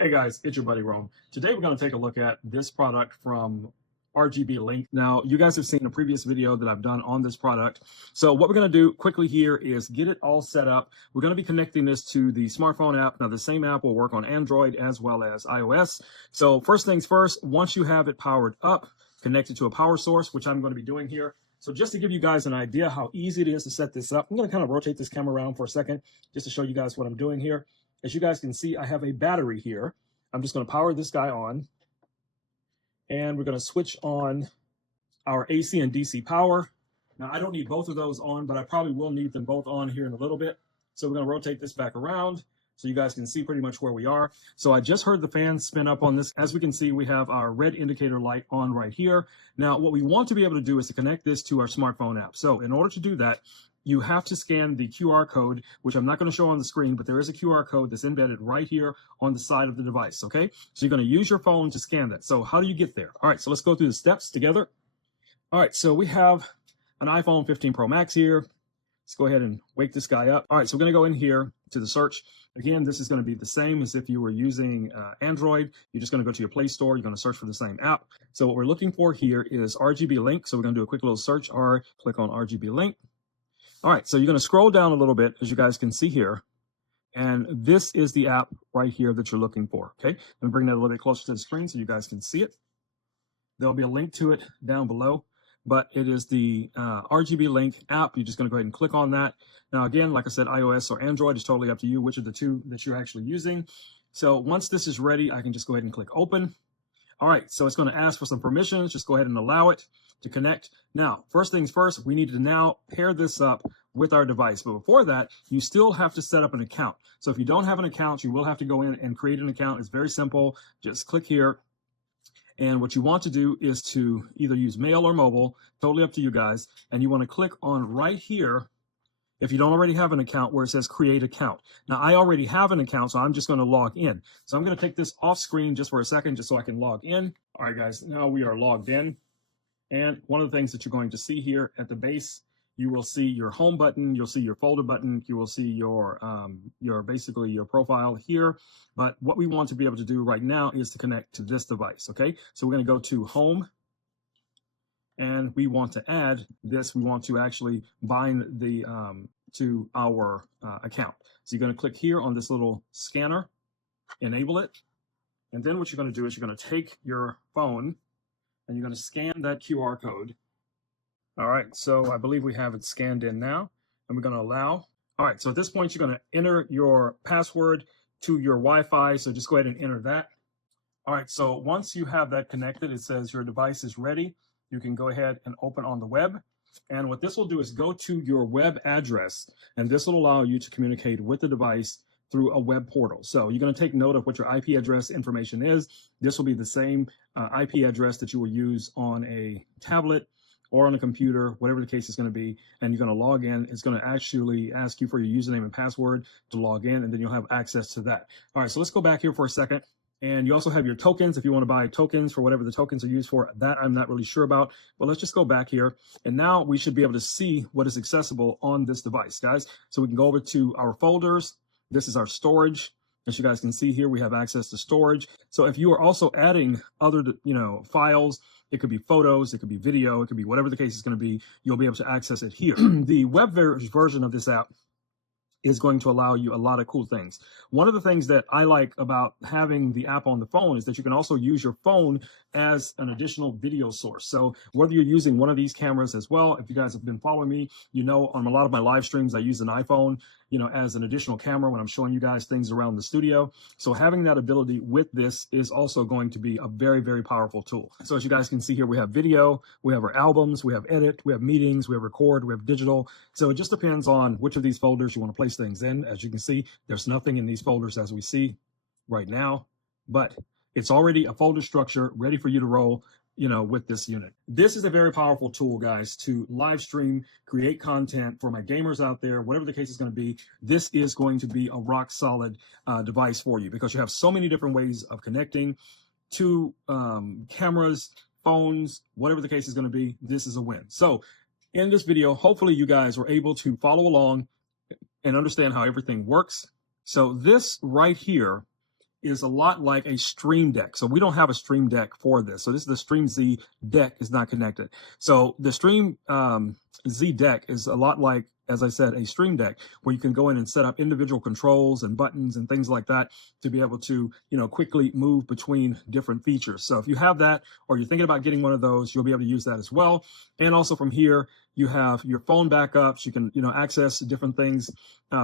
Hey guys, it's your buddy Rome. Today we're going to take a look at this product from RGBlink. Now, you guys have seen a previous video that I've done on this product. So what we're going to do quickly here is get it all set up. We're going to be connecting this to the smartphone app. Now, the same app will work on Android as well as iOS. So first things first, once you have it powered up, connected to a power source, which I'm going to be doing here. So just to give you guys an idea how easy it is to set this up, I'm going to kind of rotate this camera around for a second just to show you guys what I'm doing here. As you guys can see, I have a battery here. I'm just going to power this guy on, and we're going to switch on our AC and DC power. Now, I don't need both of those on, but I probably will need them both on here in a little bit. So we're going to rotate this back around so you guys can see pretty much where we are. So I just heard the fan spin up on this. As we can see, we have our red indicator light on right here. Now, what we want to be able to do is to connect this to our smartphone app. So in order to do that, you have to scan the QR code, which I'm not going to show on the screen, but there is a QR code that's embedded right here on the side of the device, okay? So you're going to use your phone to scan that. So how do you get there? All right, so let's go through the steps together. All right, so we have an iPhone 15 Pro Max here. Let's go ahead and wake this guy up. All right, so we're going to go in here to the search. Again, this is going to be the same as if you were using Android. You're just going to go to your Play Store. You're going to search for the same app. So what we're looking for here is RGBlink. So we're going to do a quick little search, click on RGBlink. All right, so you're going to scroll down a little bit, as you guys can see here, and this is the app right here that you're looking for, okay? Let me bring that a little bit closer to the screen so you guys can see it. There'll be a link to it down below, but it is the RGBlink app. You're just going to go ahead and click on that. Now, again, like I said, iOS or Android is totally up to you, which of the two that you're actually using. So once this is ready, I can just go ahead and click open. All right, so it's going to ask for some permissions. Just go ahead and allow it to connect. Now, first things first, we need to now pair this up with our device. But before that, you still have to set up an account. So if you don't have an account, you will have to go in and create an account. It's very simple. Just click here. And what you want to do is to either use mail or mobile, totally up to you guys. And you want to click on right here, if you don't already have an account, where it says create account. Now, I already have an account, so I'm just going to log in. So I'm going to take this off screen just for a second, just so I can log in. All right, guys, now we are logged in. And one of the things that you're going to see here at the base, you will see your home button, you'll see your folder button, you will see your basically your profile here. But what we want to be able to do right now is to connect to this device, okay? So we're going to go to home, and we want to add this. We want to actually bind the to our account. So you're going to click here on this little scanner, enable it. And then what you're going to do is you're going to take your phone and you're going to scan that QR code. All right, so I believe we have it scanned in now, and we're going to allow. All right, so at this point, you're going to enter your password to your Wi-Fi, so just go ahead and enter that. All right, so once you have that connected, it says your device is ready. You can go ahead and open on the web. And what this will do is go to your web address, and this will allow you to communicate with the device through a web portal. So you're going to take note of what your IP address information is. This will be the same IP address that you will use on a tablet or on a computer, whatever the case is going to be, and you're going to log in. It's going to actually ask you for your username and password to log in, and then you'll have access to that. All right, so let's go back here for a second. And you also have your tokens if you want to buy tokens for whatever the tokens are used for. That I'm not really sure about, but let's just go back here. And now we should be able to see what is accessible on this device, guys. So we can go over to our folders. This is our storage. As you guys can see here, we have access to storage. So if you are also adding other, files, it could be photos, it could be video, it could be whatever the case is going to be, you'll be able to access it here. The web version of this app is going to allow you a lot of cool things. One of the things that I like about having the app on the phone is that you can also use your phone as an additional video source. So whether you're using one of these cameras as well, if you guys have been following me, on a lot of my live streams, I use an iPhone, as an additional camera when I'm showing you guys things around the studio. So having that ability with this is also going to be a very, very powerful tool. So as you guys can see here, we have video, we have our albums, we have edit, we have meetings, we have record, we have digital. So it just depends on which of these folders you want to place things in. As you can see, there's nothing in these folders as we see right now, but it's already a folder structure ready for you to roll, with this unit. This is a very powerful tool, guys, to live stream, create content for my gamers out there, whatever the case is going to be. This is going to be a rock solid device for you because you have so many different ways of connecting to cameras, phones, whatever the case is going to be. This is a win. So in this video, hopefully you guys were able to follow along and understand how everything works. So this right here is a lot like a Stream Deck. So we don't have a Stream Deck for this. So this is the streamZ deck is not connected. So the streamZ deck is a lot like, as I said, a Stream Deck, where you can go in and set up individual controls and buttons and things like that to be able to, quickly move between different features. So if you have that, or you're thinking about getting one of those, you'll be able to use that as well. And also from here, you have your phone backups. You can, access different things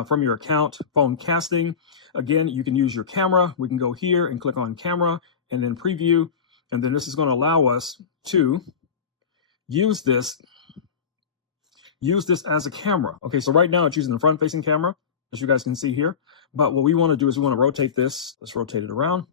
from your account. Phone casting. Again, you can use your camera. We can go here and click on camera and then preview. And then this is going to allow us to use this as a camera. Okay, so right now it's using the front-facing camera, as you guys can see here. But what we want to do is we want to rotate this. Let's rotate it around.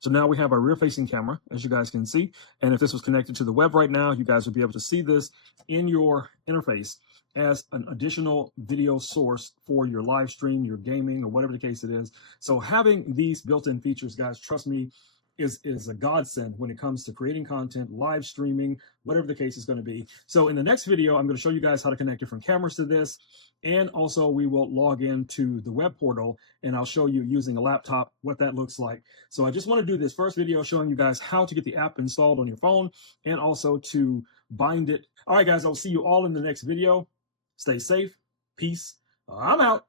So now we have our rear-facing camera, as you guys can see. And if this was connected to the web right now, you guys would be able to see this in your interface as an additional video source for your live stream, your gaming, or whatever the case it is. So having these built-in features, guys, trust me, is a godsend when it comes to creating content, live streaming, whatever the case is going to be. So in the next video, I'm going to show you guys how to connect different cameras to this. And also we will log into the web portal and I'll show you using a laptop what that looks like. So I just want to do this first video showing you guys how to get the app installed on your phone and also to bind it. All right, guys, I'll see you all in the next video. Stay safe. Peace. I'm out.